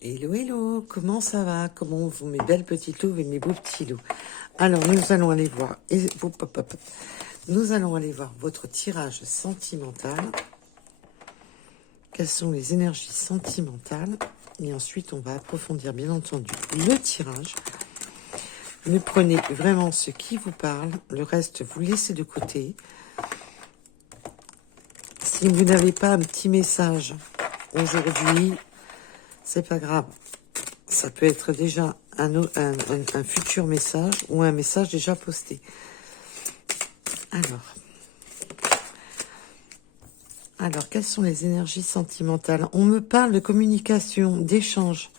Hello, hello, comment ça va? Comment vont mes belles petites louves et mes beaux petits loups? Alors, nous allons aller voir, nous allons aller voir votre tirage sentimental. Quelles sont les énergies sentimentales? Et ensuite, on va approfondir, bien entendu, le tirage. Ne prenez vraiment ce qui vous parle, le reste, vous laissez de côté. Si vous n'avez pas un petit message aujourd'hui, c'est pas grave. Ça peut être déjà un futur message ou un message déjà posté. Alors, quelles sont les énergies sentimentales? On me parle de communication, d'échange.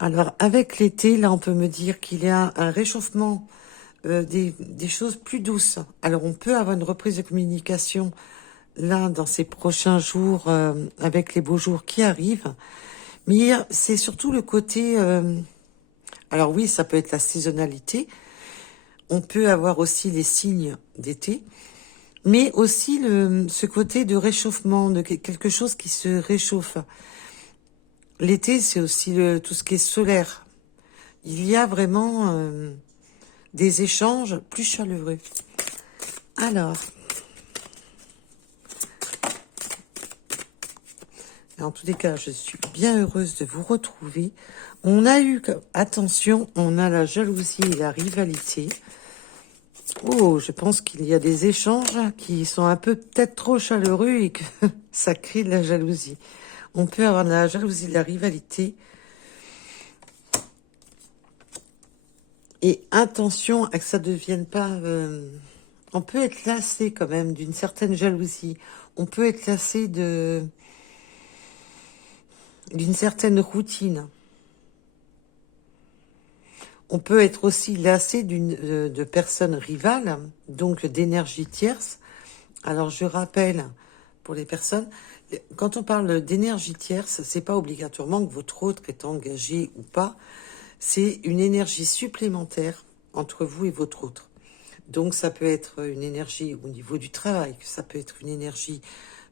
Alors, avec l'été, là, on peut me dire qu'il y a un réchauffement des choses plus douces. Alors, on peut avoir une reprise de communication là, dans ces prochains jours, avec les beaux jours qui arrivent. Mais c'est surtout le côté... alors oui, ça peut être la saisonnalité. On peut avoir aussi les signes d'été. Mais aussi ce côté de réchauffement, de quelque chose qui se réchauffe. L'été, c'est aussi tout ce qui est solaire. Il y a vraiment des échanges plus chaleureux. Alors... En tous les cas, je suis bien heureuse de vous retrouver. On a eu, attention, on a la jalousie et la rivalité. Oh, je pense qu'il y a des échanges qui sont un peu peut-être trop chaleureux et que ça crée de la jalousie. On peut avoir de la jalousie et de la rivalité. Et attention à que ça ne devienne pas... on peut être lassé quand même d'une certaine jalousie. On peut être lassé d'une certaine routine. On peut être aussi lassé de personnes rivales, donc d'énergie tierce. Alors je rappelle pour les personnes, quand on parle d'énergie tierce, c'est pas obligatoirement que votre autre est engagé ou pas. C'est une énergie supplémentaire entre vous et votre autre. Donc ça peut être une énergie au niveau du travail, ça peut être une énergie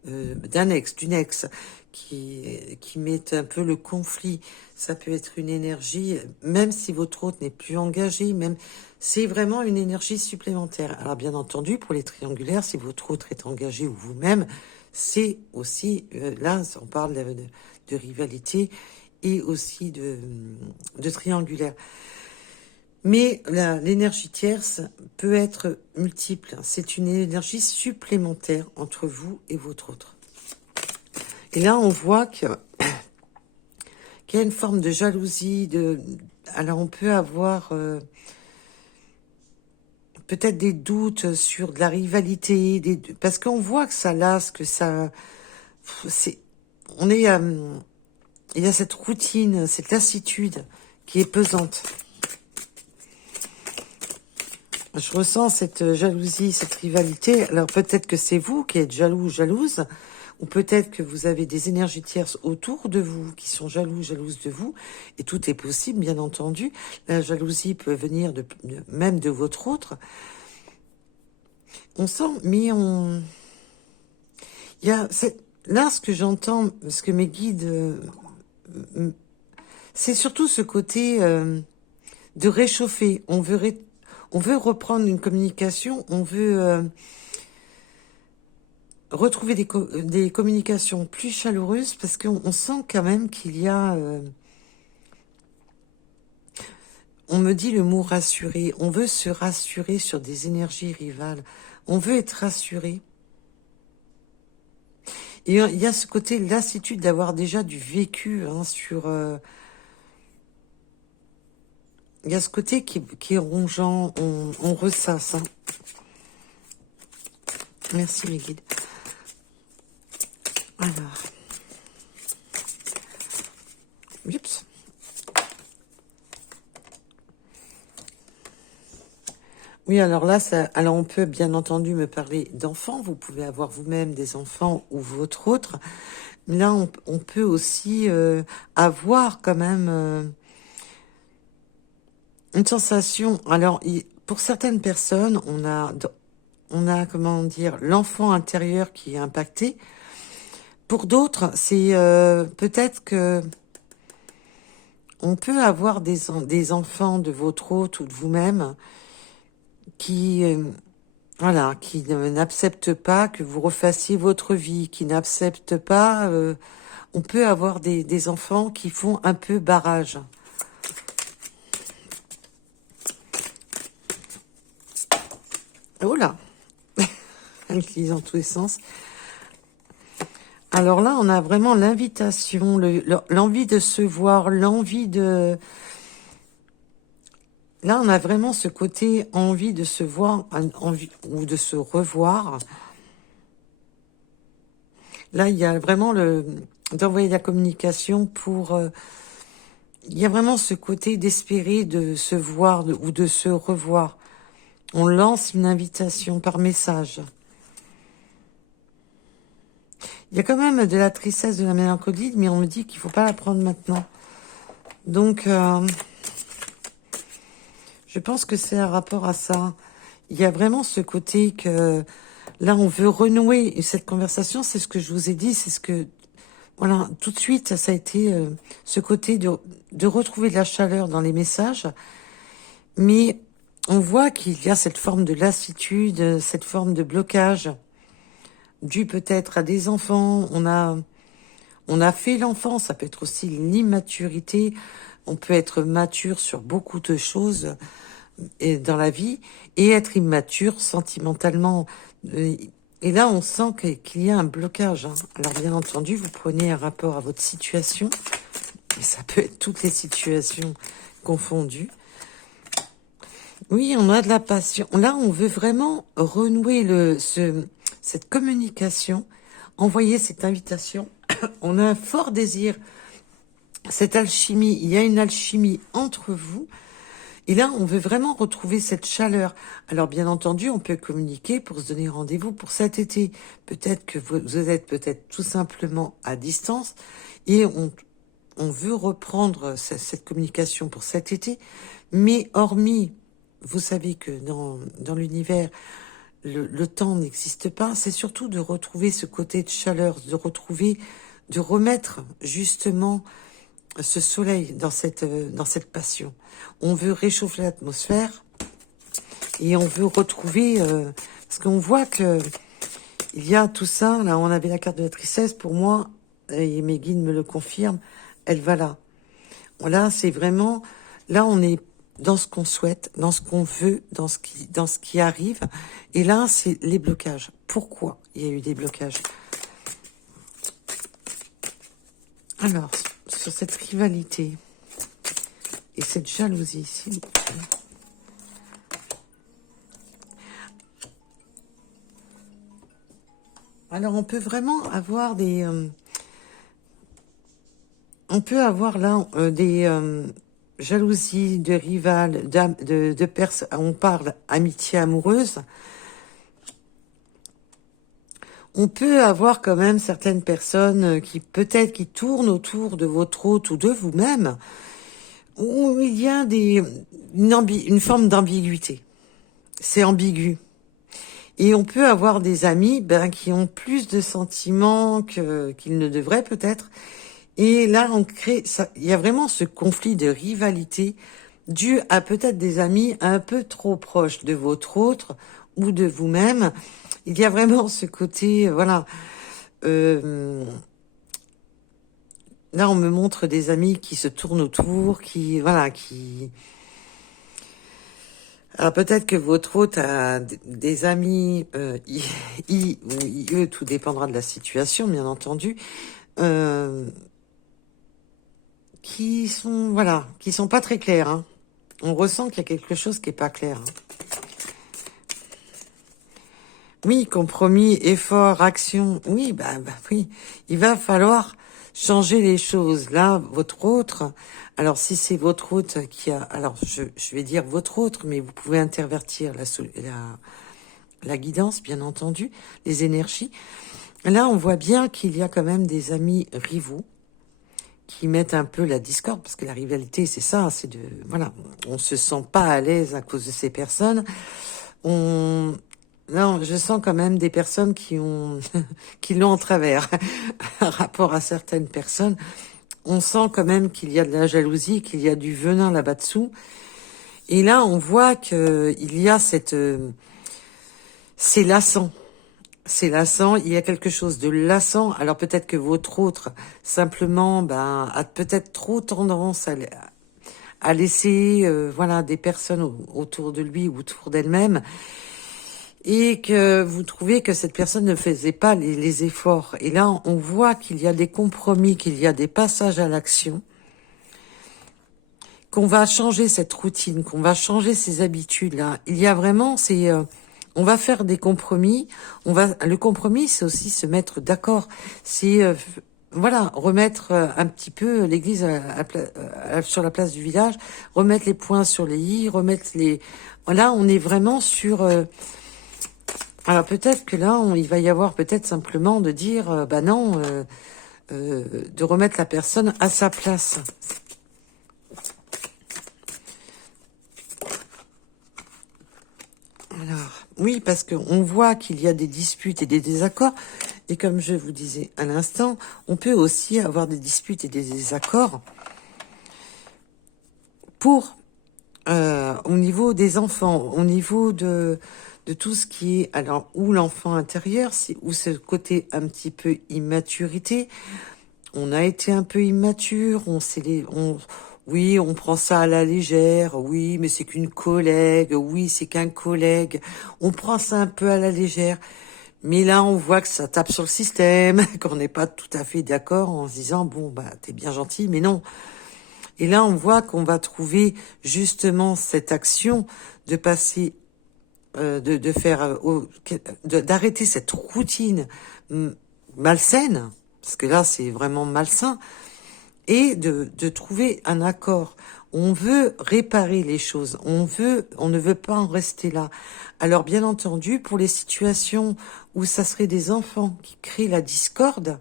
d'un ex, d'une ex qui met un peu le conflit. Ça peut être une énergie, même si votre autre n'est plus engagé, même c'est vraiment une énergie supplémentaire. Alors bien entendu, pour les triangulaires, si votre autre est engagé ou vous-même, c'est aussi, là on parle de rivalité et aussi de triangulaire. Mais l'énergie tierce peut être multiple. C'est une énergie supplémentaire entre vous et votre autre. Et là, on voit qu'il y a une forme de jalousie. Alors, on peut avoir peut-être des doutes sur de la rivalité, parce qu'on voit que ça lasse, que ça... il y a cette routine, cette lassitude qui est pesante. Je ressens cette jalousie, cette rivalité. Alors peut-être que c'est vous qui êtes jaloux, jalouse, ou peut-être que vous avez des énergies tierces autour de vous qui sont jaloux, jalouses de vous. Et tout est possible, bien entendu. La jalousie peut venir même de votre autre. On sent, mais là, ce que j'entends, ce que mes guides... c'est surtout ce côté de réchauffer. On veut reprendre une communication, on veut retrouver des communications plus chaleureuses parce qu'on sent quand même qu'il y a... on me dit le mot rassurer. On veut se rassurer sur des énergies rivales. On veut être rassuré. Et il y a ce côté lassitude d'avoir déjà du vécu sur... il y a ce côté qui est rongeant, on ressasse. Merci mes guides. Alors. Oups. Oui, alors là, alors on peut bien entendu me parler d'enfants. Vous pouvez avoir vous-même des enfants ou votre autre. Mais là, on peut aussi avoir quand même une sensation. Alors, pour certaines personnes, on a comment dire, l'enfant intérieur qui est impacté. Pour d'autres, c'est peut-être que on peut avoir des enfants de votre hôte ou de vous-même qui, voilà, qui n'acceptent pas que vous refassiez votre vie, qui n'acceptent pas. On peut avoir des enfants qui font un peu barrage. Oh là, elle utilise dans tous les sens. Alors là, on a vraiment l'invitation, l'envie de se voir, l'envie de... Là, on a vraiment ce côté envie de se voir, envie, ou de se revoir. Là, il y a vraiment d'envoyer la communication pour... il y a vraiment ce côté d'espérer de se voir ou de se revoir. On lance une invitation par message. Il y a quand même de la tristesse, de la mélancolie, mais on me dit qu'il ne faut pas la prendre maintenant. Donc, je pense que c'est un rapport à ça. Il y a vraiment ce côté que là, on veut renouer cette conversation. C'est ce que je vous ai dit, c'est ce que... Voilà, tout de suite, ça a été ce côté de retrouver de la chaleur dans les messages. Mais on voit qu'il y a cette forme de lassitude, cette forme de blocage, dû peut-être à des enfants. On a fait l'enfant, ça peut être aussi l'immaturité. On peut être mature sur beaucoup de choses dans la vie et être immature sentimentalement. Et là, on sent qu'il y a un blocage. Alors, bien entendu, vous prenez un rapport à votre situation. Et ça peut être toutes les situations confondues. Oui, on a de la passion. Là, on veut vraiment renouer cette communication, envoyer cette invitation. On a un fort désir, cette alchimie. Il y a une alchimie entre vous. Et là, on veut vraiment retrouver cette chaleur. Alors, bien entendu, on peut communiquer pour se donner rendez-vous pour cet été. Peut-être que vous êtes peut-être tout simplement à distance et on veut reprendre cette communication pour cet été. Mais hormis, vous savez que dans l'univers, le temps n'existe pas. C'est surtout de retrouver ce côté de chaleur, de remettre justement ce soleil dans cette passion. On veut réchauffer l'atmosphère et on veut retrouver parce qu'on voit que il y a tout ça. Là, on avait la carte de la tristesse. Pour moi, et mes guides me le confirment, elle va là. Là, c'est vraiment là, on est dans ce qu'on souhaite, dans ce qu'on veut, dans ce qui arrive. Et là, c'est les blocages. Pourquoi il y a eu des blocages? Alors, sur cette rivalité et cette jalousie ici. Alors, on peut vraiment avoir on peut avoir là des jalousies de rivales, de personnes. On parle amitié amoureuse. On peut avoir quand même certaines personnes qui peut-être qui tournent autour de votre hôte ou de vous-même, où il y a une forme d'ambiguïté. C'est ambigu. Et on peut avoir des amis qui ont plus de sentiments qu'ils ne devraient peut-être. Et là, on crée ça. Il y a vraiment ce conflit de rivalité dû à peut-être des amis un peu trop proches de votre autre ou de vous-même. Il y a vraiment ce côté, voilà. Là, on me montre des amis qui se tournent autour, qui. Alors peut-être que votre hôte a des amis, ou eux, tout dépendra de la situation, bien entendu, qui sont pas très clairs. Hein. On ressent qu'il y a quelque chose qui est pas clair. Hein. Oui, compromis, effort, action. Oui, oui. Il va falloir changer les choses. Là, votre autre. Alors, si c'est votre autre qui a, alors je vais dire votre autre, mais vous pouvez intervertir la guidance, bien entendu, les énergies. Là, on voit bien qu'il y a quand même des amis rivaux qui mettent un peu la discorde, parce que la rivalité, c'est ça, voilà, on se sent pas à l'aise à cause de ces personnes. Non, je sens quand même des personnes qui ont qui l'ont en travers par rapport à certaines personnes. On sent quand même qu'il y a de la jalousie, qu'il y a du venin là-bas dessous. Et là, on voit que il y a c'est lassant. C'est lassant, il y a quelque chose de lassant. Alors peut-être que votre autre, simplement, a peut-être trop tendance à laisser, voilà, des personnes autour de lui ou autour d'elle-même, et que vous trouvez que cette personne ne faisait pas les efforts. Et là, on voit qu'il y a des compromis, qu'il y a des passages à l'action, qu'on va changer cette routine, qu'on va changer ces habitudes-là. Il y a vraiment, on va faire des compromis. Le compromis, c'est aussi se mettre d'accord. C'est, voilà, remettre un petit peu l'église sur la place du village, remettre les points sur les i, remettre les. Là, on est vraiment sur. Alors peut-être que là, il va y avoir peut-être simplement de dire, bah non, de remettre la personne à sa place. Alors, oui, parce qu'on voit qu'il y a des disputes et des désaccords. Et comme je vous disais à l'instant, on peut aussi avoir des disputes et des désaccords pour, au niveau des enfants, au niveau de tout ce qui est, alors, ou l'enfant intérieur, ou ce côté un petit peu immaturité. On a été un peu immature, oui, on prend ça à la légère, oui, mais c'est qu'une collègue, oui, c'est qu'un collègue. On prend ça un peu à la légère. Mais là, on voit que ça tape sur le système, qu'on n'est pas tout à fait d'accord en se disant, bon, bah, t'es bien gentil, mais non. Et là, on voit qu'on va trouver justement cette action de passer, de faire, d'arrêter cette routine malsaine, parce que là, c'est vraiment malsain, et de trouver un accord. On veut réparer les choses, on ne veut pas en rester là. Alors bien entendu, pour les situations où ça serait des enfants qui créent la discorde,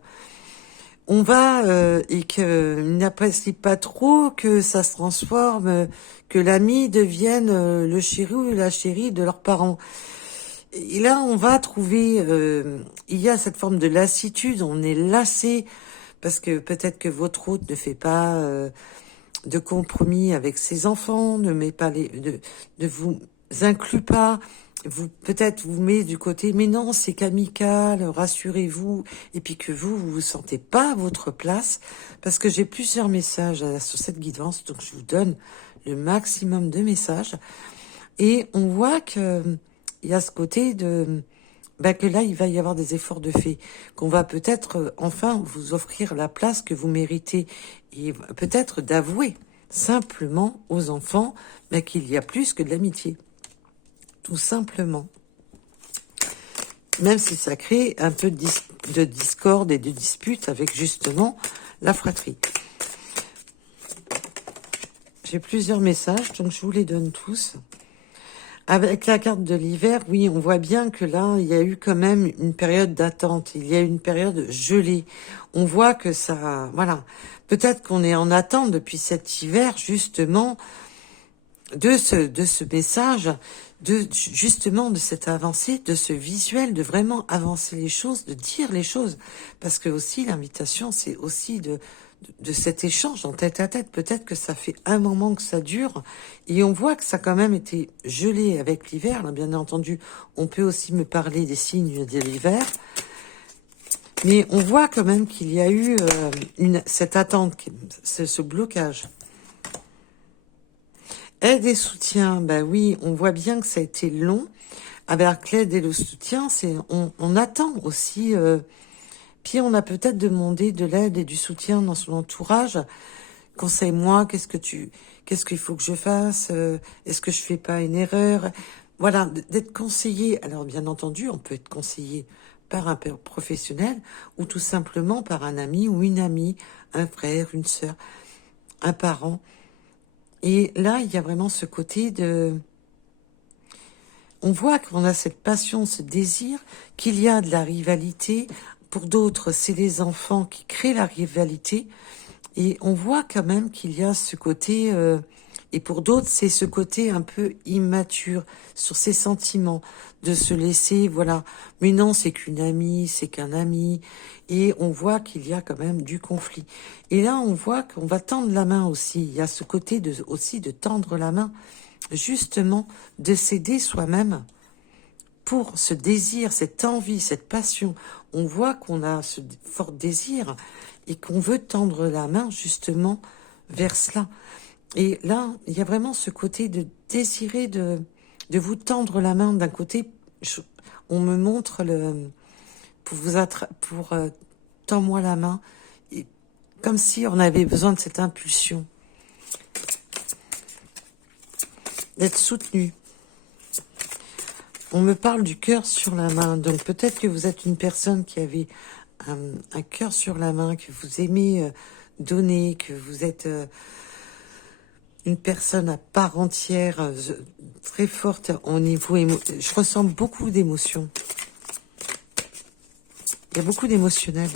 on va et qu'ils n'apprécient pas trop que ça se transforme, que l'ami devienne le chéri ou la chérie de leurs parents. Et là, on va trouver, il y a cette forme de lassitude, on est lassé parce que peut-être que votre hôte ne fait pas de compromis avec ses enfants, ne met pas ne vous inclut pas, vous peut-être vous met du côté, mais non, c'est qu'amical, rassurez-vous, et puis que vous sentez pas à votre place, parce que j'ai plusieurs messages sur cette guidance, donc je vous donne le maximum de messages, et on voit que il y a ce côté de que là, il va y avoir des efforts de fait, qu'on va peut-être enfin vous offrir la place que vous méritez, et peut-être d'avouer simplement aux enfants qu'il y a plus que de l'amitié. Tout simplement. Même si ça crée un peu de discorde et de dispute avec justement la fratrie. J'ai plusieurs messages, donc je vous les donne tous. Avec la carte de l'hiver, oui, on voit bien que là, il y a eu quand même une période d'attente. Il y a eu une période gelée. On voit que ça, voilà. Peut-être qu'on est en attente depuis cet hiver, justement, de ce message, justement, de cette avancée, de ce visuel, de vraiment avancer les choses, de dire les choses. Parce que aussi, l'invitation, c'est aussi de cet échange en tête à tête. Peut-être que ça fait un moment que ça dure et on voit que ça a quand même été gelé avec l'hiver. Là, bien entendu, on peut aussi me parler des signes de l'hiver. Mais on voit quand même qu'il y a eu cette attente, ce blocage. Aide et soutien, oui, on voit bien que ça a été long. Avec l'aide et le soutien, on attend aussi... Puis on a peut-être demandé de l'aide et du soutien dans son entourage. Conseille-moi, qu'est-ce qu'il faut que je fasse? Est-ce que je fais pas une erreur? Voilà, d'être conseillé. Alors bien entendu, on peut être conseillé par un professionnel ou tout simplement par un ami ou une amie, un frère, une sœur, un parent. Et là, il y a vraiment ce côté de... On voit qu'on a cette passion, ce désir, qu'il y a de la rivalité. Pour d'autres, c'est les enfants qui créent la rivalité. Et on voit quand même qu'il y a ce côté... Et pour d'autres, c'est ce côté un peu immature sur ses sentiments, de se laisser, voilà. Mais non, c'est qu'une amie, c'est qu'un ami. Et on voit qu'il y a quand même du conflit. Et là, on voit qu'on va tendre la main aussi. Il y a ce côté aussi de tendre la main, justement, de s'aider soi-même pour ce désir, cette envie, cette passion. On voit qu'on a ce fort désir et qu'on veut tendre la main, justement, vers cela. Et là, il y a vraiment ce côté de désirer de vous tendre la main. D'un côté, on me montre pour tends-moi la main, et, comme si on avait besoin de cette impulsion, d'être soutenu. On me parle du cœur sur la main, donc peut-être que vous êtes une personne qui avait un cœur sur la main, que vous aimez donner, que vous êtes une personne à part entière, très forte au niveau je ressens beaucoup d'émotions. Il y a beaucoup d'émotionnel.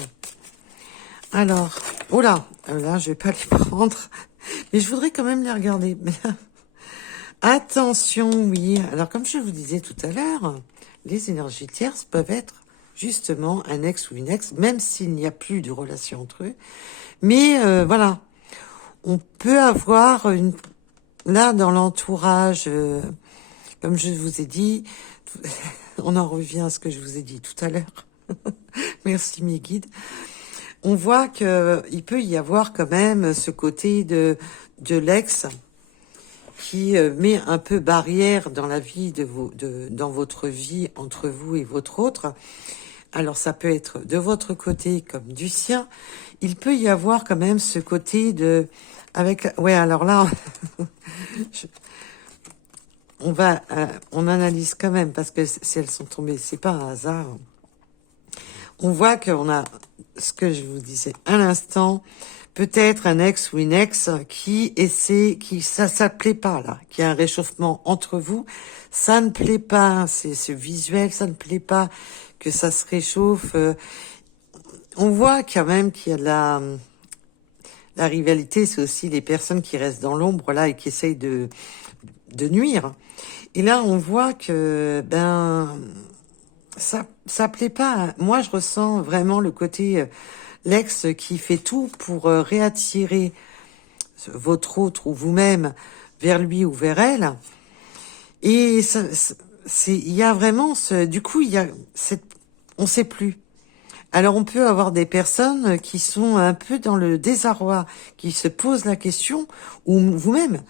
Alors, oh là, là, je vais pas les prendre, mais je voudrais quand même les regarder. Attention, oui. Alors, comme je vous disais tout à l'heure, les énergies tierces peuvent être justement un ex ou une ex, même s'il n'y a plus de relation entre eux. Mais voilà, on peut avoir là dans l'entourage, comme je vous ai dit, on en revient à ce que je vous ai dit tout à l'heure. Merci mes guides. On voit que il peut y avoir quand même ce côté de l'ex qui met un peu barrière dans la vie dans votre vie entre vous et votre autre. Alors ça peut être de votre côté comme du sien. Il peut y avoir quand même ce côté ouais, alors là, on analyse quand même parce que si elles sont tombées, c'est pas un hasard. On voit qu'on a ce que je vous disais à l'instant, peut-être un ex ou une ex qui ça plaît pas là, qui a un réchauffement entre vous, ça ne plaît pas, c'est ce visuel, ça ne plaît pas que ça se réchauffe. On voit quand même qu'il y a de la rivalité, c'est aussi les personnes qui restent dans l'ombre là et qui essayent de nuire. Et là, on voit que ça plaît pas. Moi, je ressens vraiment le côté l'ex qui fait tout pour réattirer votre autre ou vous-même vers lui ou vers elle. Et il y a vraiment du coup, on sait plus. Alors, on peut avoir des personnes qui sont un peu dans le désarroi, qui se posent la question, ou vous-même,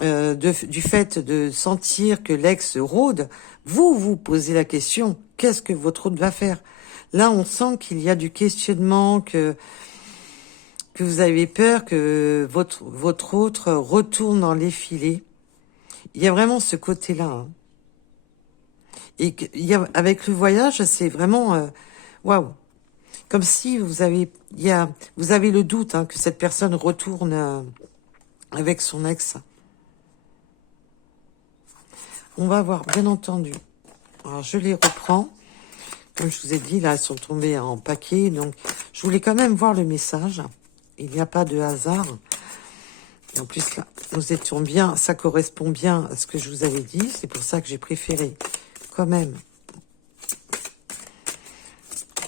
du fait de sentir que l'ex rôde, vous posez la question, qu'est-ce que votre autre va faire? Là, on sent qu'il y a du questionnement, que vous avez peur que votre autre retourne dans les filets. Il y a vraiment ce côté-là. Hein. Et avec le voyage, c'est vraiment waouh. Comme si vous avez le doute que cette personne retourne avec son ex. On va voir, bien entendu. Alors, je les reprends. Comme je vous ai dit, là, elles sont tombées en paquet. Donc, je voulais quand même voir le message. Il n'y a pas de hasard. Et en plus, là, nous étions bien, ça correspond bien à ce que je vous avais dit. C'est pour ça que j'ai préféré quand même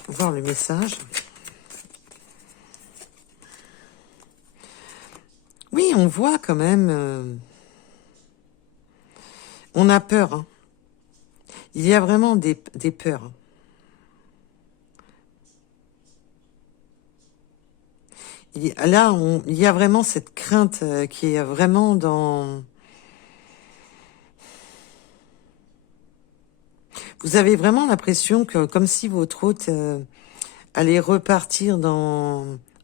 voir le message. Oui, on voit quand même... on a peur. Hein. Il y a vraiment des peurs. Là, il y a vraiment cette crainte qui est vraiment dans... Vous avez vraiment l'impression que, comme si votre hôte allait repartir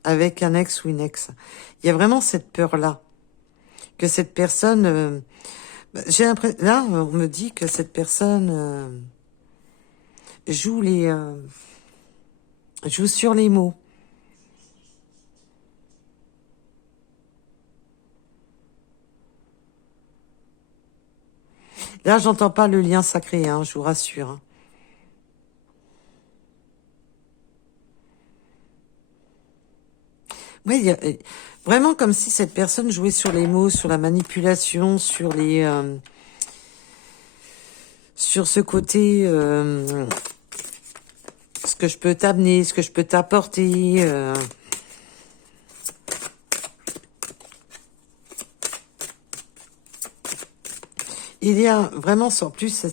avec un ex ou une ex. Il y a vraiment cette peur-là. Que cette personne... j'ai l'impression... Là, on me dit que cette personne joue sur les mots. Là, j'entends pas le lien sacré, je vous rassure. Hein. Oui, vraiment comme si cette personne jouait sur les mots, sur la manipulation, sur les, sur ce côté, ce que je peux t'amener, ce que je peux t'apporter. Il y a vraiment, en plus,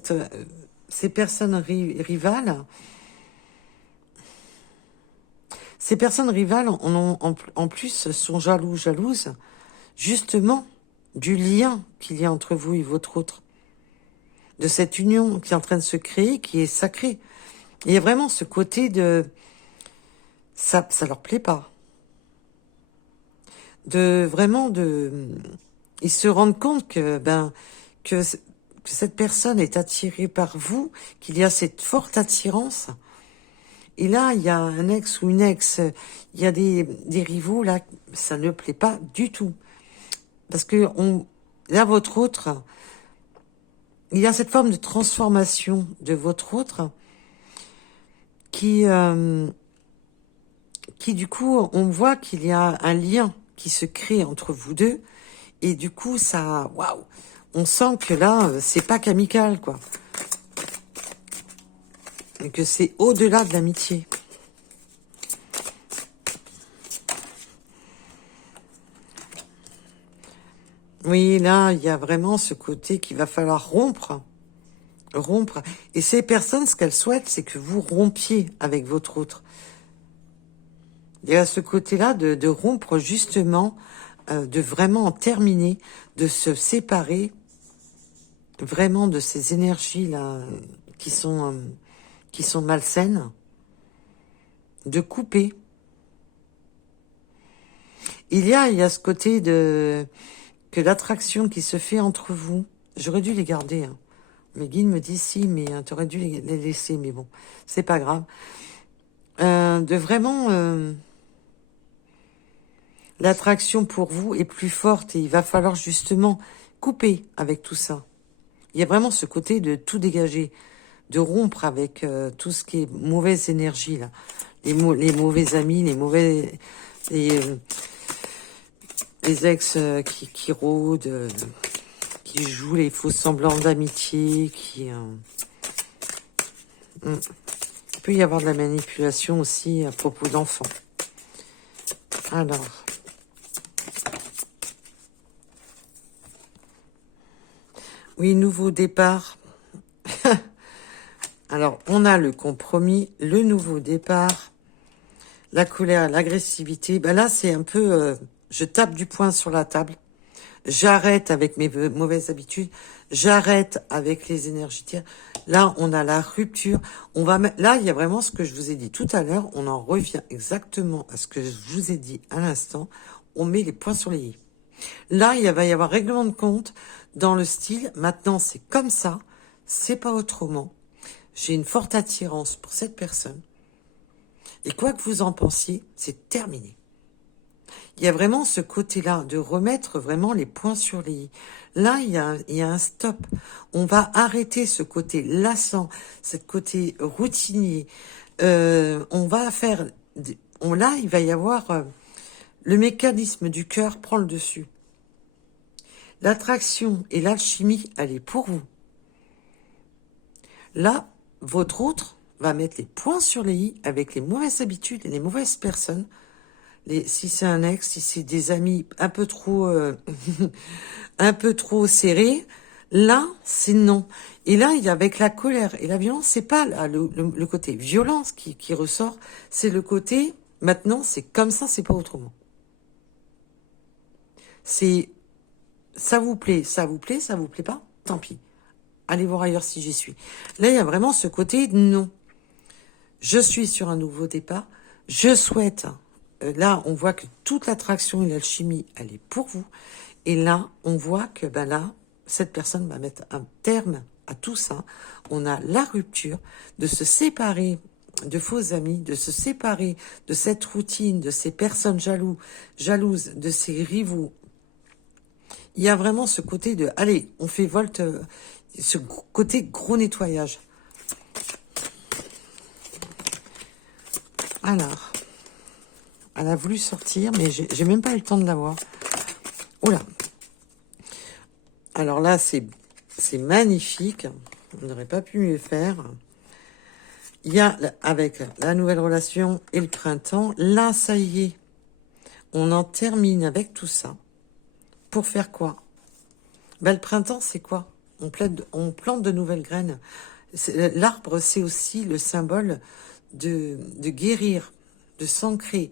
ces personnes rivales. Ces personnes rivales, en plus, sont jalouses, justement, du lien qu'il y a entre vous et votre autre. De cette union qui est en train de se créer, qui est sacrée. Il y a vraiment ce côté de... Ça leur plaît pas. Ils se rendent compte que cette personne est attirée par vous, qu'il y a cette forte attirance. Et là, il y a un ex ou une ex, il y a des rivaux, là, ça ne plaît pas du tout. Parce que là, votre autre, il y a cette forme de transformation de votre autre qui du coup, on voit qu'il y a un lien qui se crée entre vous deux. Et du coup, ça, waouh, on sent que là, c'est pas qu'amical, quoi. Et que c'est au-delà de l'amitié. Oui, là, il y a vraiment ce côté qu'il va falloir rompre. Rompre. Et ces personnes, ce qu'elles souhaitent, c'est que vous rompiez avec votre autre. Il y a ce côté-là de rompre, justement, de vraiment en terminer, de se séparer vraiment de ces énergies-là qui sont malsaines, de couper. Il y a ce côté que l'attraction qui se fait entre vous, j'aurais dû les garder, hein. Mes guides me disent si, mais tu aurais dû les laisser, mais bon, c'est pas grave. De vraiment... l'attraction pour vous est plus forte et il va falloir justement couper avec tout ça. Il y a vraiment ce côté de tout dégager, de rompre avec tout ce qui est mauvaise énergie, là. Les mauvais amis, les ex qui rôdent, qui jouent les faux semblants d'amitié, il peut y avoir de la manipulation aussi à propos d'enfants. Alors, oui, nouveau départ. Alors, on a le compromis, le nouveau départ, la colère, l'agressivité. Ben là, c'est un peu... je tape du poing sur la table. J'arrête avec mes mauvaises habitudes. J'arrête avec les énergies tiers. Là, on a la rupture. Là, il y a vraiment ce que je vous ai dit tout à l'heure. On en revient exactement à ce que je vous ai dit à l'instant. On met les points sur les i. Là, va y avoir règlement de compte dans le style. Maintenant, c'est comme ça. C'est pas autrement. J'ai une forte attirance pour cette personne. Et quoi que vous en pensiez, c'est terminé. Il y a vraiment ce côté-là de remettre vraiment les points sur les i. Là, il y a un stop. On va arrêter ce côté lassant, ce côté routinier. On va faire... Là, il va y avoir... le mécanisme du cœur prend le dessus. L'attraction et l'alchimie, elle est pour vous. Là, votre autre va mettre les points sur les i avec les mauvaises habitudes et les mauvaises personnes. Si c'est un ex, si c'est des amis un peu trop un peu trop serrés, là, c'est non. Et là, il y a avec la colère et la violence, c'est pas le côté violence qui ressort, c'est le côté, maintenant, c'est comme ça, c'est pas autrement. C'est, ça vous plaît, ça vous plaît, ça vous plaît pas, tant pis. Allez voir ailleurs si j'y suis. Là, il y a vraiment ce côté, non. Je suis sur un nouveau départ. Je souhaite... là, on voit que toute l'attraction et l'alchimie, elle est pour vous. Et là, on voit que là, cette personne va mettre un terme à tout ça. On a la rupture, de se séparer de faux amis, de se séparer de cette routine, de ces personnes jalouses, de ces rivaux. Il y a vraiment ce côté de, allez, on fait volte, ce côté gros nettoyage. Alors, Elle a voulu sortir, mais j'ai même pas eu le temps de la voir. Oula. Alors là, c'est magnifique. On n'aurait pas pu mieux faire. Il y a, avec la nouvelle relation et le printemps, là, ça y est. On en termine avec tout ça. Pour faire quoi? Ben, le printemps, c'est quoi? On plante de nouvelles graines. L'arbre, c'est aussi le symbole de guérir, de s'ancrer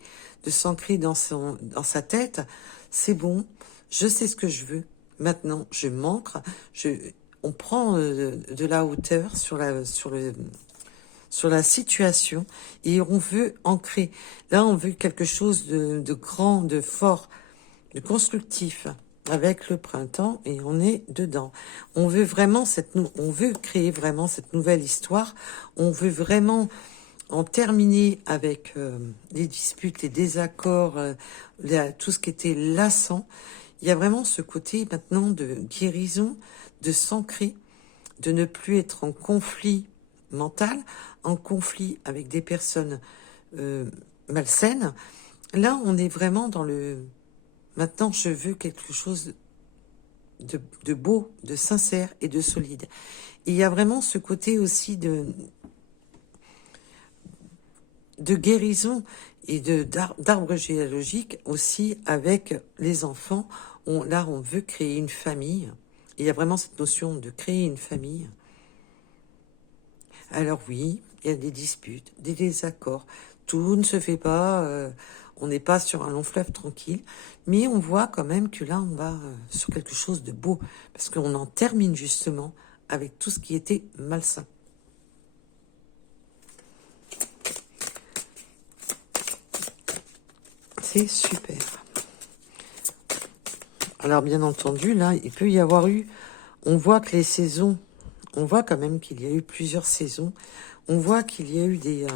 dans sa tête. C'est bon, je sais ce que je veux. Maintenant, je m'ancre. On prend de la hauteur sur la situation et on veut ancrer. Là, on veut quelque chose de grand, de fort, de constructif avec le printemps et on est dedans. On veut vraiment on veut créer vraiment cette nouvelle histoire. On veut vraiment en terminer avec les disputes, les désaccords, tout ce qui était lassant. Il y a vraiment ce côté maintenant de guérison, de s'ancrer, de ne plus être en conflit mental, en conflit avec des personnes malsaines. Là, on est vraiment dans le... Maintenant, je veux quelque chose de beau, de sincère et de solide. Et il y a vraiment ce côté aussi de guérison et d'arbre généalogique aussi avec les enfants. Là, on veut créer une famille. Et il y a vraiment cette notion de créer une famille. Alors oui, il y a des disputes, des désaccords. Tout ne se fait pas, on n'est pas sur un long fleuve tranquille, mais on voit quand même que là, on va sur quelque chose de beau, parce qu'on en termine justement avec tout ce qui était malsain. C'est super. Alors bien entendu, là, il peut y avoir eu... On voit que les saisons... On voit quand même qu'il y a eu plusieurs saisons. On voit qu'il y a eu des...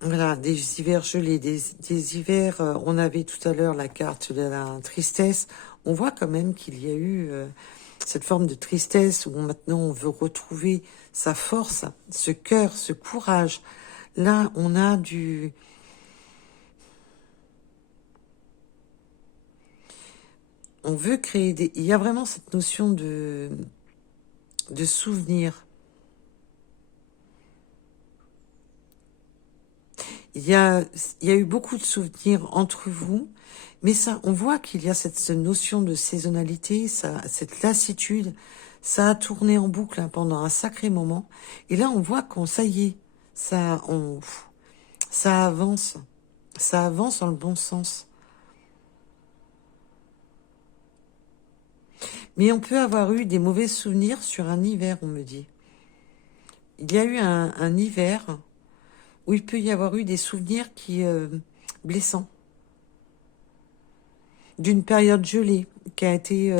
voilà, des hivers gelés, des hivers... on avait tout à l'heure la carte de la tristesse. On voit quand même qu'il y a eu cette forme de tristesse où maintenant on veut retrouver sa force, ce cœur, ce courage. Là, on a du... On veut créer des... Il y a vraiment cette notion de souvenir. Il y a eu beaucoup de souvenirs entre vous, mais ça, on voit qu'il y a cette notion de saisonnalité, cette lassitude. Ça a tourné en boucle pendant un sacré moment. Et là, on voit ça y est, ça avance. Ça avance dans le bon sens. Mais on peut avoir eu des mauvais souvenirs sur un hiver, on me dit. Il y a eu un hiver où il peut y avoir eu des souvenirs blessants. D'une période gelée qui a été...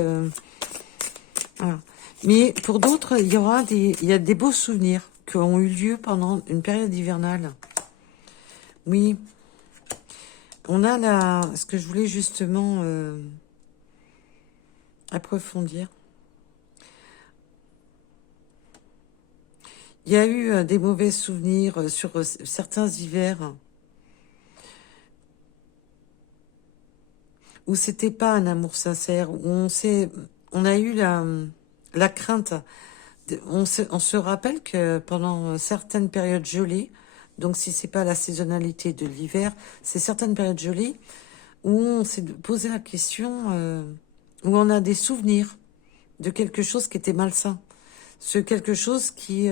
voilà. Mais pour d'autres, il y a des beaux souvenirs qui ont eu lieu pendant une période hivernale. Oui. On a ce que je voulais justement approfondir. Il y a eu des mauvais souvenirs sur certains hivers où c'était pas un amour sincère, où on a eu la crainte. On se rappelle que pendant certaines périodes gelées, donc si c'est pas la saisonnalité de l'hiver, c'est certaines périodes gelées où on s'est posé la question, où on a des souvenirs de quelque chose qui était malsain. Ce quelque chose qui...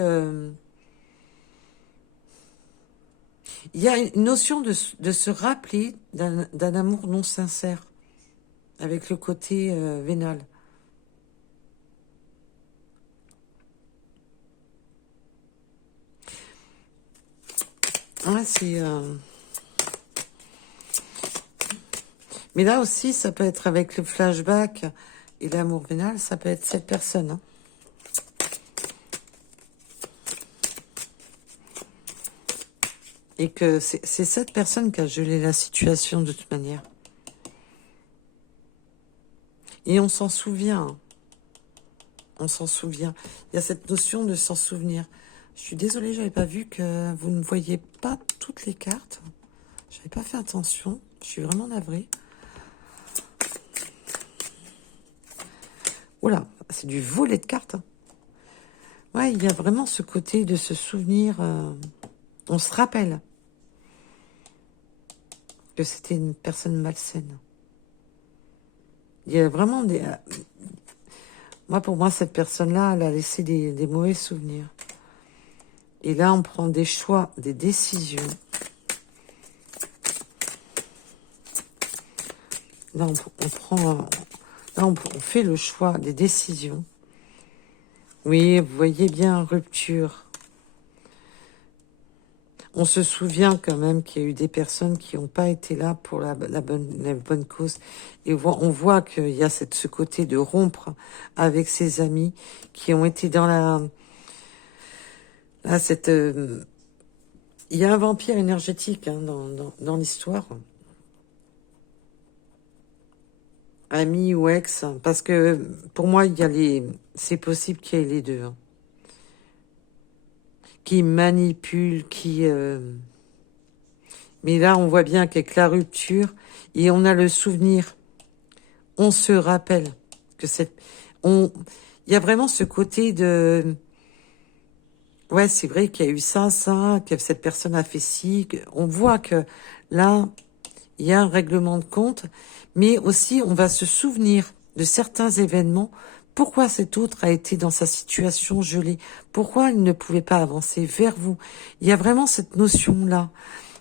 Il y a une notion de se rappeler d'un amour non sincère, avec le côté vénal. Ouais, c'est... Mais là aussi, ça peut être avec le flashback et l'amour vénal, ça peut être cette personne. Hein. Et que c'est cette personne qui a gelé la situation de toute manière. Et on s'en souvient. Hein. On s'en souvient. Il y a cette notion de s'en souvenir. Je suis désolée, j'avais pas vu que vous ne voyez pas toutes les cartes. J'avais pas fait attention. Je suis vraiment navrée. Oula, c'est du volet de cartes. Hein. Ouais, il y a vraiment ce côté de se souvenir. On se rappelle que c'était une personne malsaine. Il y a vraiment des... Moi, pour moi, cette personne-là, elle a laissé des mauvais souvenirs. Et là, on prend des choix, des décisions. Là, on prend... Là, on fait le choix des décisions. Oui, vous voyez bien, rupture. On se souvient quand même qu'il y a eu des personnes qui n'ont pas été là pour la bonne cause. Et on voit qu'il y a ce côté de rompre avec ses amis qui ont été dans la... Là, il y a un vampire énergétique hein, dans l'histoire. Ami ou ex, parce que pour moi, c'est possible qu'il y ait les deux. Hein. Qui manipule, Mais là, on voit bien qu'avec la rupture, et on a le souvenir, on se rappelle que il y a vraiment ce côté de... Ouais, c'est vrai qu'il y a eu ça, que cette personne a fait ci. On voit que là, il y a un règlement de compte, mais aussi on va se souvenir de certains événements. Pourquoi cet autre a été dans sa situation gelée? Pourquoi il ne pouvait pas avancer vers vous? Il y a vraiment cette notion-là.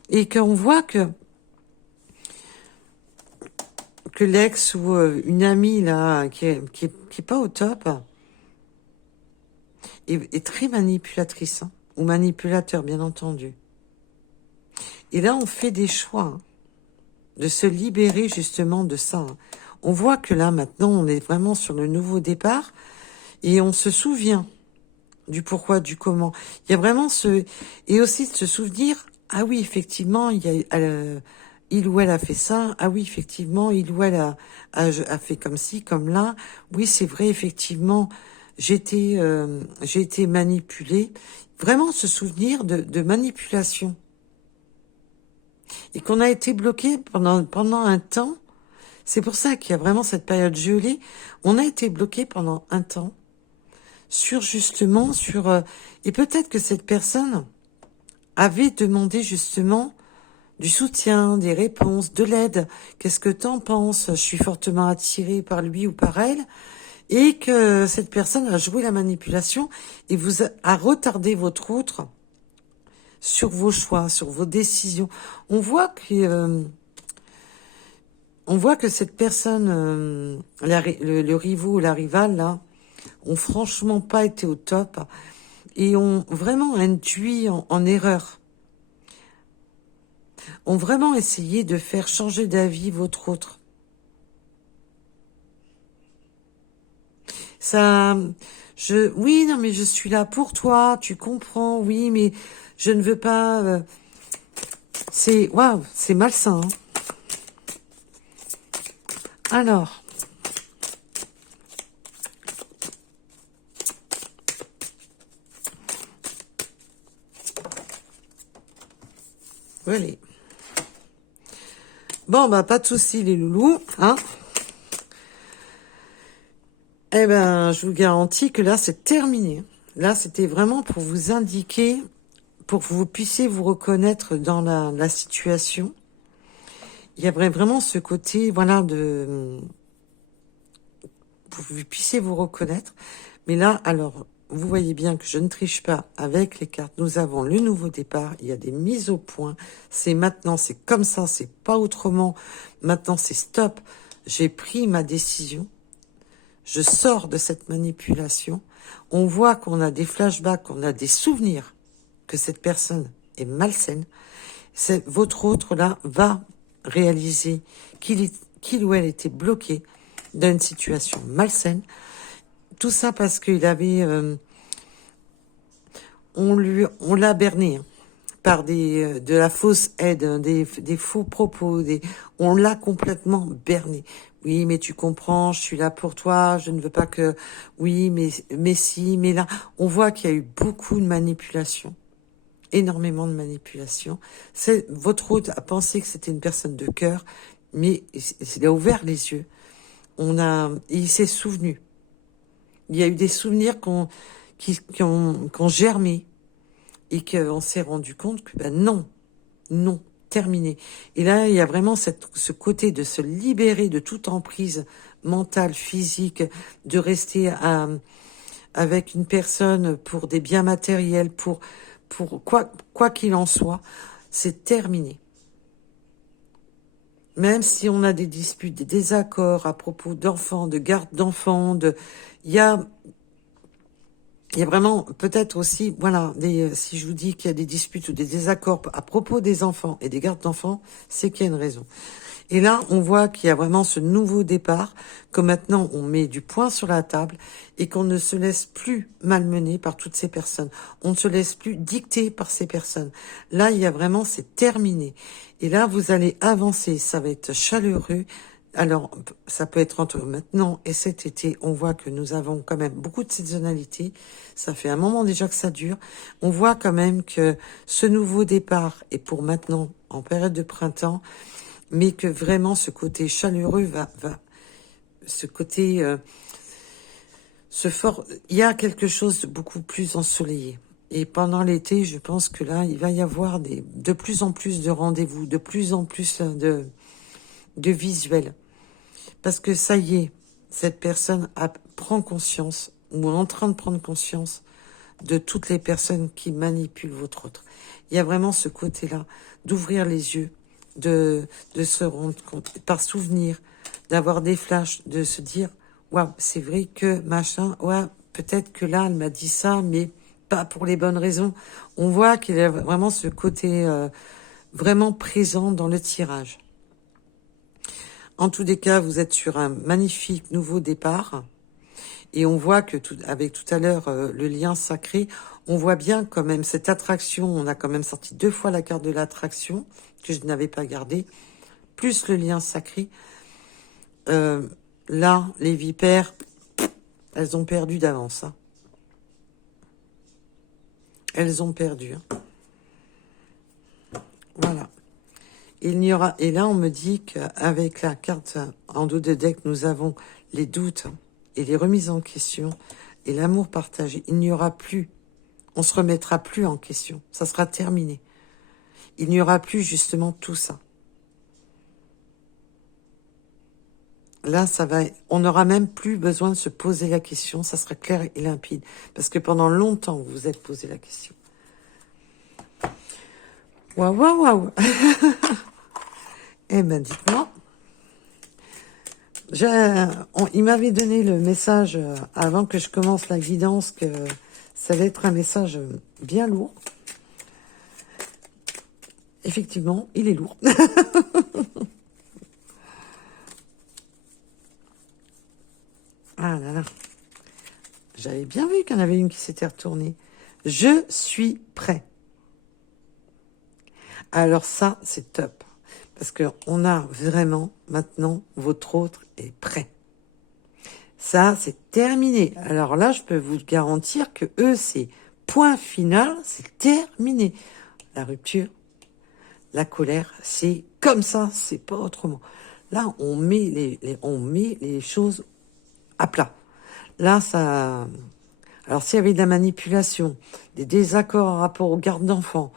Et qu'on voit que l'ex ou une amie là qui est pas au top est très manipulatrice, hein, ou manipulateur, bien entendu. Et là, on fait des choix hein, de se libérer justement de ça. Hein. On voit que là, maintenant, on est vraiment sur le nouveau départ et on se souvient du pourquoi, du comment. Il y a vraiment et aussi de se souvenir, ah oui, effectivement, il ou elle a fait ça, ah oui, effectivement, il ou elle a fait comme ci, comme là, oui, c'est vrai, effectivement, j'ai été manipulée. Vraiment se souvenir de manipulation. Et qu'on a été bloqué pendant un temps. C'est pour ça qu'il y a vraiment cette période gelée. On a été bloqué pendant un temps et peut-être que cette personne avait demandé justement du soutien, des réponses, de l'aide. Qu'est-ce que t'en penses? Je suis fortement attirée par lui ou par elle. Et que cette personne a joué la manipulation et a retardé votre autre sur vos choix, sur vos décisions. On voit que cette personne, le rivaux ou la rivale, là, ont franchement pas été au top et ont vraiment induit en erreur. Ont vraiment essayé de faire changer d'avis votre autre. Oui, non, mais je suis là pour toi, tu comprends, oui, mais je ne veux pas... waouh, c'est malsain. Hein. Alors... Voilà. Bon, bah, pas de soucis, les loulous, hein. Eh ben, je vous garantis que là, c'est terminé. Là, c'était vraiment pour vous indiquer, pour que vous puissiez vous reconnaître dans la situation. Il y avait vraiment ce côté, voilà, pour que vous puissiez vous reconnaître. Mais là, alors, vous voyez bien que je ne triche pas avec les cartes. Nous avons le nouveau départ. Il y a des mises au point. C'est maintenant, c'est comme ça, c'est pas autrement. Maintenant, c'est stop. J'ai pris ma décision. Je sors de cette manipulation. On voit qu'on a des flashbacks, qu'on a des souvenirs que cette personne est malsaine. Votre autre, là, va réaliser qu'il ou elle était bloqué dans une situation malsaine. Tout ça parce qu'il avait... on l'a berné hein, par de la fausse aide, hein, des faux propos, on l'a complètement berné. Oui, mais tu comprends, je suis là pour toi, je ne veux pas que... Oui, mais si, mais là... On voit qu'il y a eu beaucoup de manipulation. énormément de manipulation. Votre hôte a pensé que c'était une personne de cœur, mais il a ouvert les yeux. Il s'est souvenu. Il y a eu des souvenirs qui ont germé et qu'on s'est rendu compte que non, terminé. Et là, il y a vraiment ce côté de se libérer de toute emprise mentale, physique, de rester avec une personne pour des biens matériels, pour quoi qu'il en soit, c'est terminé. Même si on a des disputes, des désaccords à propos d'enfants, de garde d'enfants, il y a vraiment peut-être aussi, voilà, si je vous dis qu'il y a des disputes ou des désaccords à propos des enfants et des gardes d'enfants, c'est qu'il y a une raison. Et là, on voit qu'il y a vraiment ce nouveau départ, que maintenant on met du poing sur la table et qu'on ne se laisse plus malmener par toutes ces personnes. On ne se laisse plus dicter par ces personnes. Là, il y a vraiment, c'est terminé. Et là, vous allez avancer, ça va être chaleureux. Alors, ça peut être entre maintenant et cet été. On voit que nous avons quand même beaucoup de saisonnalité. Ça fait un moment déjà que ça dure. On voit quand même que ce nouveau départ est pour maintenant, en période de printemps, mais que vraiment ce côté chaleureux ce côté, il y a quelque chose de beaucoup plus ensoleillé. Et pendant l'été, je pense que là, il va y avoir de plus en plus de rendez-vous, de plus en plus de visuels. Parce que ça y est, cette personne prend conscience, ou est en train de prendre conscience, de toutes les personnes qui manipulent votre autre. Il y a vraiment ce côté-là, d'ouvrir les yeux, de se rendre compte, par souvenir, d'avoir des flashs, de se dire, waouh, c'est vrai que machin, ouais, peut-être que là, elle m'a dit ça, mais pas pour les bonnes raisons. On voit qu'il y a vraiment ce côté vraiment présent dans le tirage. En tous les cas, vous êtes sur un magnifique nouveau départ. Et on voit que avec tout à l'heure le lien sacré, on voit bien quand même cette attraction. On a quand même sorti 2 fois la carte de l'attraction que je n'avais pas gardée, plus le lien sacré. Là, les vipères, elles ont perdu d'avance. Hein. Elles ont perdu. Hein. Voilà. Et là, on me dit qu'avec la carte en dos de deck, nous avons les doutes et les remises en question et l'amour partagé. Il n'y aura plus, on se remettra plus en question. Ça sera terminé. Il n'y aura plus justement tout ça. Là, on n'aura même plus besoin de se poser la question. Ça sera clair et limpide. Parce que pendant longtemps, vous vous êtes posé la question. Waouh, waouh, waouh. Eh ben, dites-moi. Il m'avait donné le message avant que je commence la guidance que ça allait être un message bien lourd. Effectivement, il est lourd. Ah là là. J'avais bien vu qu'il y en avait une qui s'était retournée. Je suis prêt. Alors ça, c'est top. Parce qu'on a vraiment, maintenant, votre autre est prêt. Ça, c'est terminé. Alors là, je peux vous garantir que eux, c'est point final, c'est terminé. La rupture, la colère, c'est comme ça, c'est pas autrement. Là, on met les choses à plat. Là, ça... Alors, s'il y avait de la manipulation, des désaccords en rapport aux gardes d'enfants,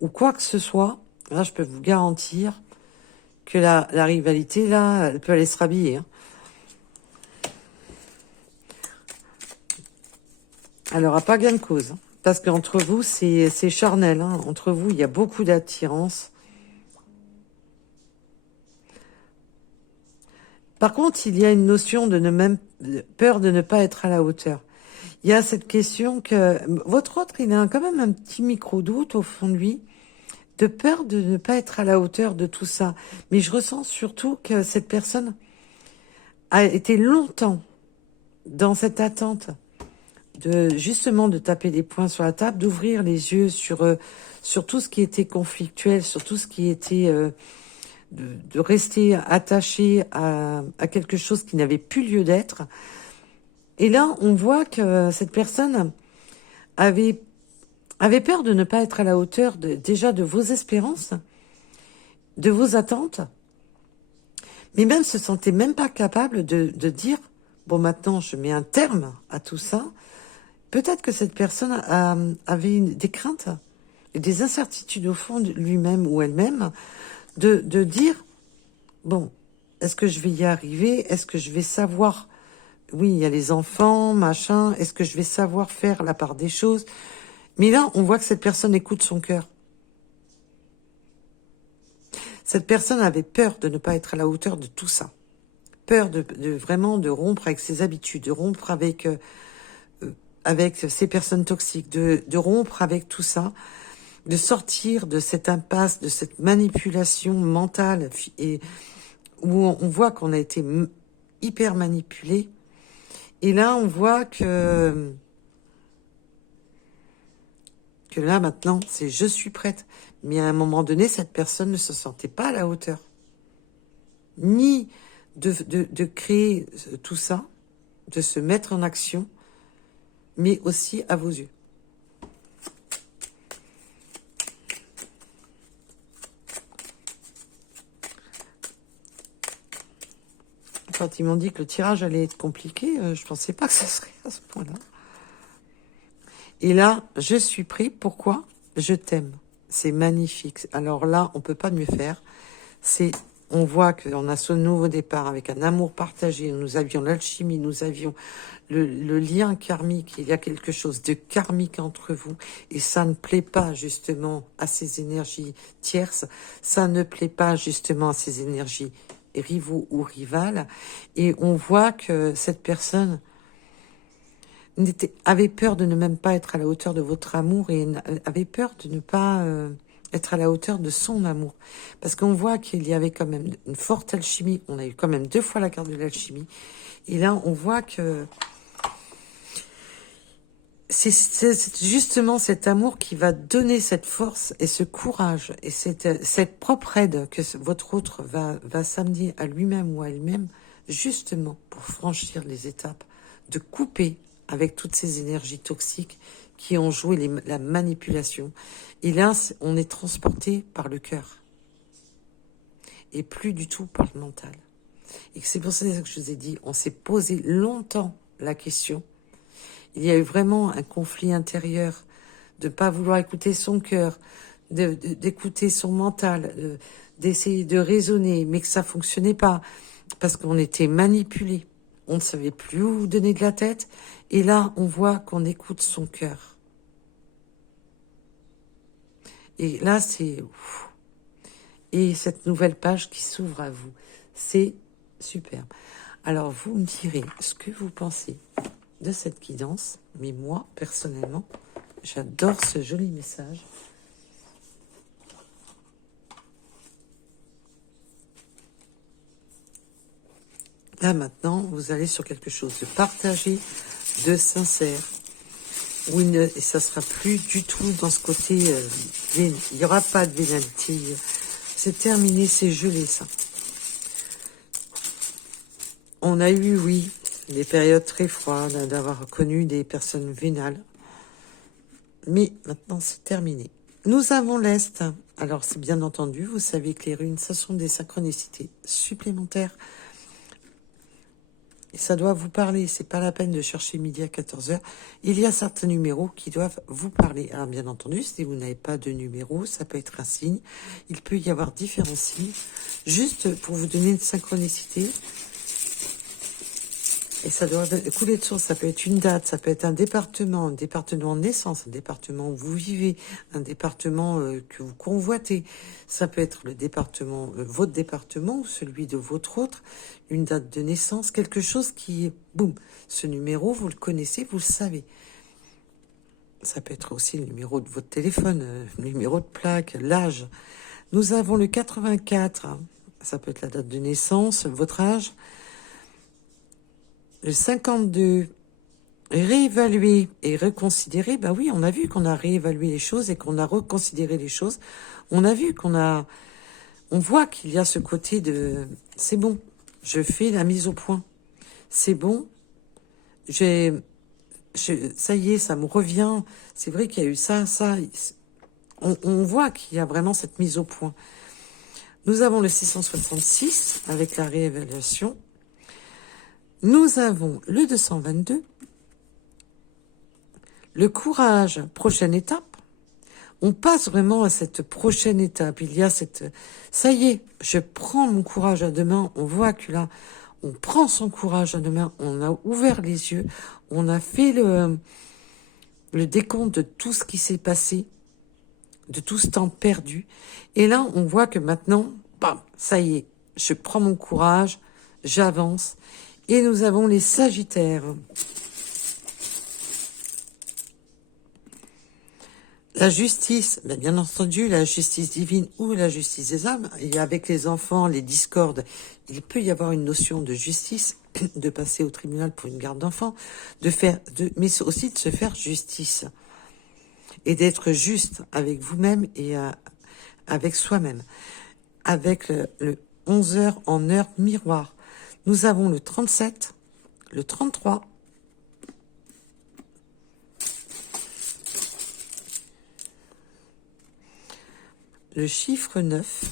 ou quoi que ce soit, là, je peux vous garantir que la rivalité, là, elle peut aller se rhabiller. Hein. Elle n'aura pas gain de cause. Hein, parce qu'entre vous, c'est charnel. Hein. Entre vous, il y a beaucoup d'attirance. Par contre, il y a une notion peur de ne pas être à la hauteur. Il y a cette question que votre autre, il a quand même un petit micro-doute au fond de lui, de peur de ne pas être à la hauteur de tout ça. Mais je ressens surtout que cette personne a été longtemps dans cette attente justement de taper des poings sur la table, d'ouvrir les yeux sur tout ce qui était conflictuel, sur tout ce qui était de rester attaché à quelque chose qui n'avait plus lieu d'être. Et là, on voit que cette personne avait avait peur de ne pas être à la hauteur déjà de vos espérances, de vos attentes, mais même se sentait même pas capable de dire, bon maintenant je mets un terme à tout ça. Peut-être que cette personne avait des craintes et des incertitudes au fond de lui-même ou elle-même de dire, bon, est-ce que je vais y arriver? Est-ce que je vais savoir? Oui, il y a les enfants, machin. Est-ce que je vais savoir faire la part des choses? Mais là, on voit que cette personne écoute son cœur. Cette personne avait peur de ne pas être à la hauteur de tout ça. Peur de vraiment de rompre avec ses habitudes, de rompre avec ces personnes toxiques, de rompre avec tout ça, de sortir de cette impasse, de cette manipulation mentale et où on voit qu'on a été hyper manipulé. Et là, on voit que là, maintenant, c'est je suis prête. Mais à un moment donné, cette personne ne se sentait pas à la hauteur. Ni de créer tout ça, de se mettre en action, mais aussi à vos yeux. Quand ils m'ont dit que le tirage allait être compliqué, je pensais pas que ce serait à ce point-là. Et là, je suis pris. Pourquoi? Je t'aime. C'est magnifique. Alors là, on peut pas mieux faire. On voit qu'on a ce nouveau départ avec un amour partagé. Nous avions l'alchimie, nous avions le lien karmique. Il y a quelque chose de karmique entre vous. Et ça ne plaît pas justement à ces énergies tierces. Ça ne plaît pas justement à ces énergies rivaux ou rivales. Et on voit que cette personne avait peur de ne même pas être à la hauteur de votre amour et avait peur de ne pas être à la hauteur de son amour. Parce qu'on voit qu'il y avait quand même une forte alchimie. On a eu quand même 2 fois la carte de l'alchimie. Et là, on voit que c'est justement cet amour qui va donner cette force et ce courage et cette propre aide que votre autre va s'amener à lui-même ou à elle-même, justement pour franchir les étapes, de couper avec toutes ces énergies toxiques qui ont joué la manipulation. Et là, on est transporté par le cœur et plus du tout par le mental. Et c'est pour ça que je vous ai dit, on s'est posé longtemps la question. Il y a eu vraiment un conflit intérieur de ne pas vouloir écouter son cœur, d'écouter son mental, d'essayer de raisonner, mais que ça fonctionnait pas parce qu'on était manipulé. On ne savait plus où donner de la tête. Et là, on voit qu'on écoute son cœur. Et là, c'est... Et cette nouvelle page qui s'ouvre à vous, c'est superbe. Alors, vous me direz ce que vous pensez de cette guidance. Mais moi, personnellement, j'adore ce joli message. Là, maintenant, vous allez sur quelque chose de partagé, de sincère. Oui, et ça sera plus du tout dans ce côté... il n'y aura pas de vénalité. C'est terminé, c'est gelé, ça. On a eu, oui, des périodes très froides, d'avoir connu des personnes vénales. Mais maintenant, c'est terminé. Nous avons l'Est. Alors, c'est bien entendu, vous savez que les runes, ce sont des synchronicités supplémentaires. Et ça doit vous parler. C'est pas la peine de chercher midi à 14h. Il y a certains numéros qui doivent vous parler. Alors, bien entendu, si vous n'avez pas de numéro, ça peut être un signe. Il peut y avoir différents signes. Juste pour vous donner une synchronicité. Et ça doit couler de source. Ça peut être une date, ça peut être un département de naissance, un département où vous vivez, un département que vous convoitez. Ça peut être le département, votre département ou celui de votre autre, une date de naissance, quelque chose qui est, boum, ce numéro, vous le connaissez, vous le savez. Ça peut être aussi le numéro de votre téléphone, le numéro de plaque, l'âge. Nous avons le 84, ça peut être la date de naissance, votre âge. Le 52, réévaluer et reconsidérer. Ben oui, on a vu qu'on a réévalué les choses et qu'on a reconsidéré les choses. On a vu on voit qu'il y a ce côté de, c'est bon, je fais la mise au point. C'est bon, Ça y est, ça me revient. C'est vrai qu'il y a eu ça. On voit qu'il y a vraiment cette mise au point. Nous avons le 666 avec la réévaluation. Nous avons le 222. Le courage, prochaine étape. On passe vraiment à cette prochaine étape. Il y a ça y est, je prends mon courage à deux mains. On voit que là, on prend son courage à deux mains. On a ouvert les yeux. On a fait le décompte de tout ce qui s'est passé, de tout ce temps perdu. Et là, on voit que maintenant, bam, ça y est, je prends mon courage, j'avance. Et nous avons les Sagittaires. La justice, bien entendu, la justice divine ou la justice des hommes, et avec les enfants, les discordes, il peut y avoir une notion de justice, de passer au tribunal pour une garde d'enfants, mais aussi de se faire justice et d'être juste avec vous-même et avec soi-même. Avec le 11 heures en heure miroir, nous avons le 37, le 33, le chiffre 9.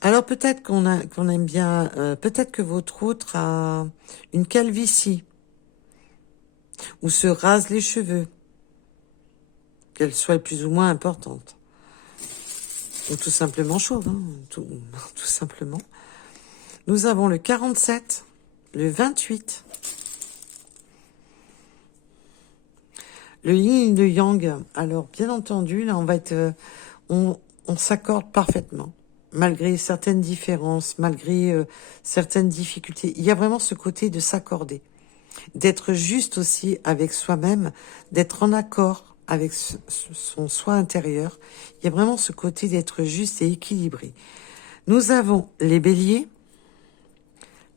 Alors peut-être qu'on aime bien, peut-être que votre autre a une calvitie ou se rase les cheveux, qu'elle soit plus ou moins importante, ou tout simplement chauve, hein, tout simplement. Nous avons le 47, le 28, le yin et le yang. Alors bien entendu, là on va être, on s'accorde parfaitement. Malgré certaines différences, malgré certaines difficultés. Il y a vraiment ce côté de s'accorder, d'être juste aussi avec soi-même, d'être en accord avec son soi intérieur. Il y a vraiment ce côté d'être juste et équilibré. Nous avons les béliers,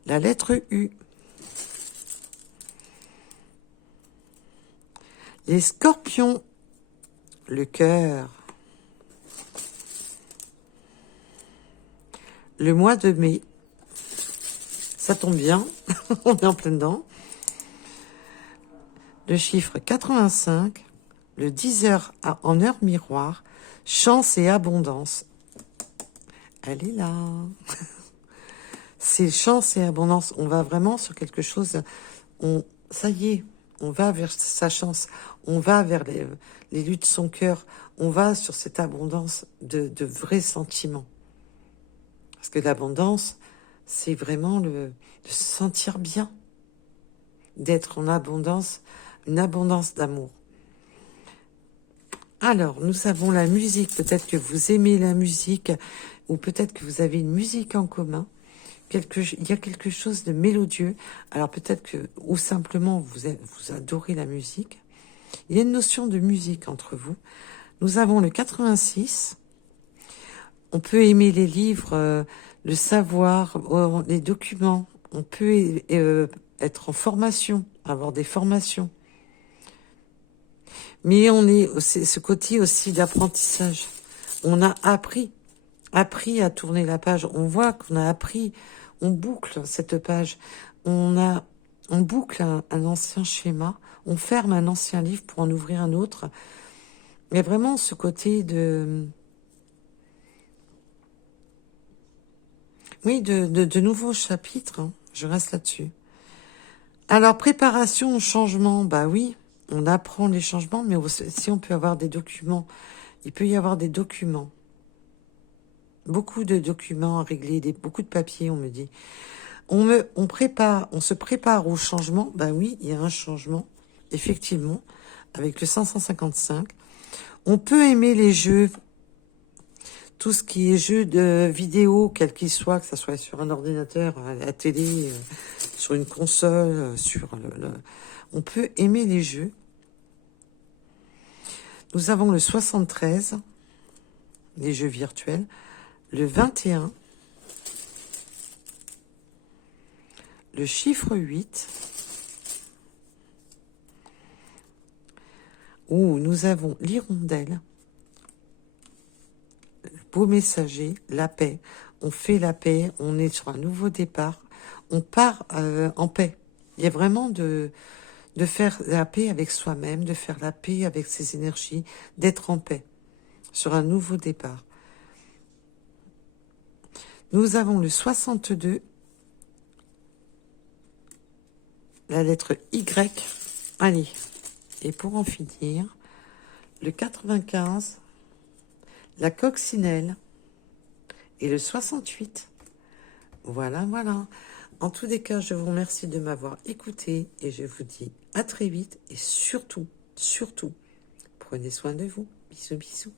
la lettre U, les scorpions, le cœur, le mois de mai, ça tombe bien, on est en plein dedans. Le chiffre 85, le 10 heures en heure miroir, chance et abondance. Elle est là. C'est chance et abondance. On va vraiment sur quelque chose. Ça y est, on va vers sa chance. On va vers les luttes de son cœur. On va sur cette abondance de vrais sentiments. Parce que l'abondance, c'est vraiment de se sentir bien, d'être en abondance, une abondance d'amour. Alors, nous avons la musique. Peut-être que vous aimez la musique, ou peut-être que vous avez une musique en commun. Il y a quelque chose de mélodieux. Alors peut-être que, ou simplement, vous adorez la musique. Il y a une notion de musique entre vous. Nous avons le 86. On peut aimer les livres, le savoir, les documents. On peut être en formation, avoir des formations. Mais c'est ce côté aussi d'apprentissage. On a appris à tourner la page. On voit qu'on a appris, on boucle cette page. On boucle un ancien schéma. On ferme un ancien livre pour en ouvrir un autre. Il y a vraiment ce côté de nouveaux chapitres. Hein. Je reste là-dessus. Alors, préparation au changement. Bah oui, on apprend les changements, mais aussi on peut avoir des documents. Il peut y avoir des documents. Beaucoup de documents à régler, beaucoup de papiers, on me dit. On se prépare au changement. Ben oui, il y a un changement, effectivement, avec le 555. On peut aimer les jeux, tout ce qui est jeux de vidéo, quel qu'il soit, que ce soit sur un ordinateur, à la télé, sur une console, on peut aimer les jeux. Nous avons le 73, les jeux virtuels, le 21, le chiffre 8, où nous avons l'hirondelle, le beau messager, la paix. On fait la paix, on est sur un nouveau départ, on part en paix. Il y a vraiment de faire la paix avec soi-même, de faire la paix avec ses énergies, d'être en paix sur un nouveau départ. Nous avons le 62, la lettre Y. Allez, et pour en finir, le 95, la coccinelle et le 68. Voilà, voilà. En tous les cas, je vous remercie de m'avoir écouté et je vous dis à très vite et surtout, surtout, prenez soin de vous. Bisous, bisous.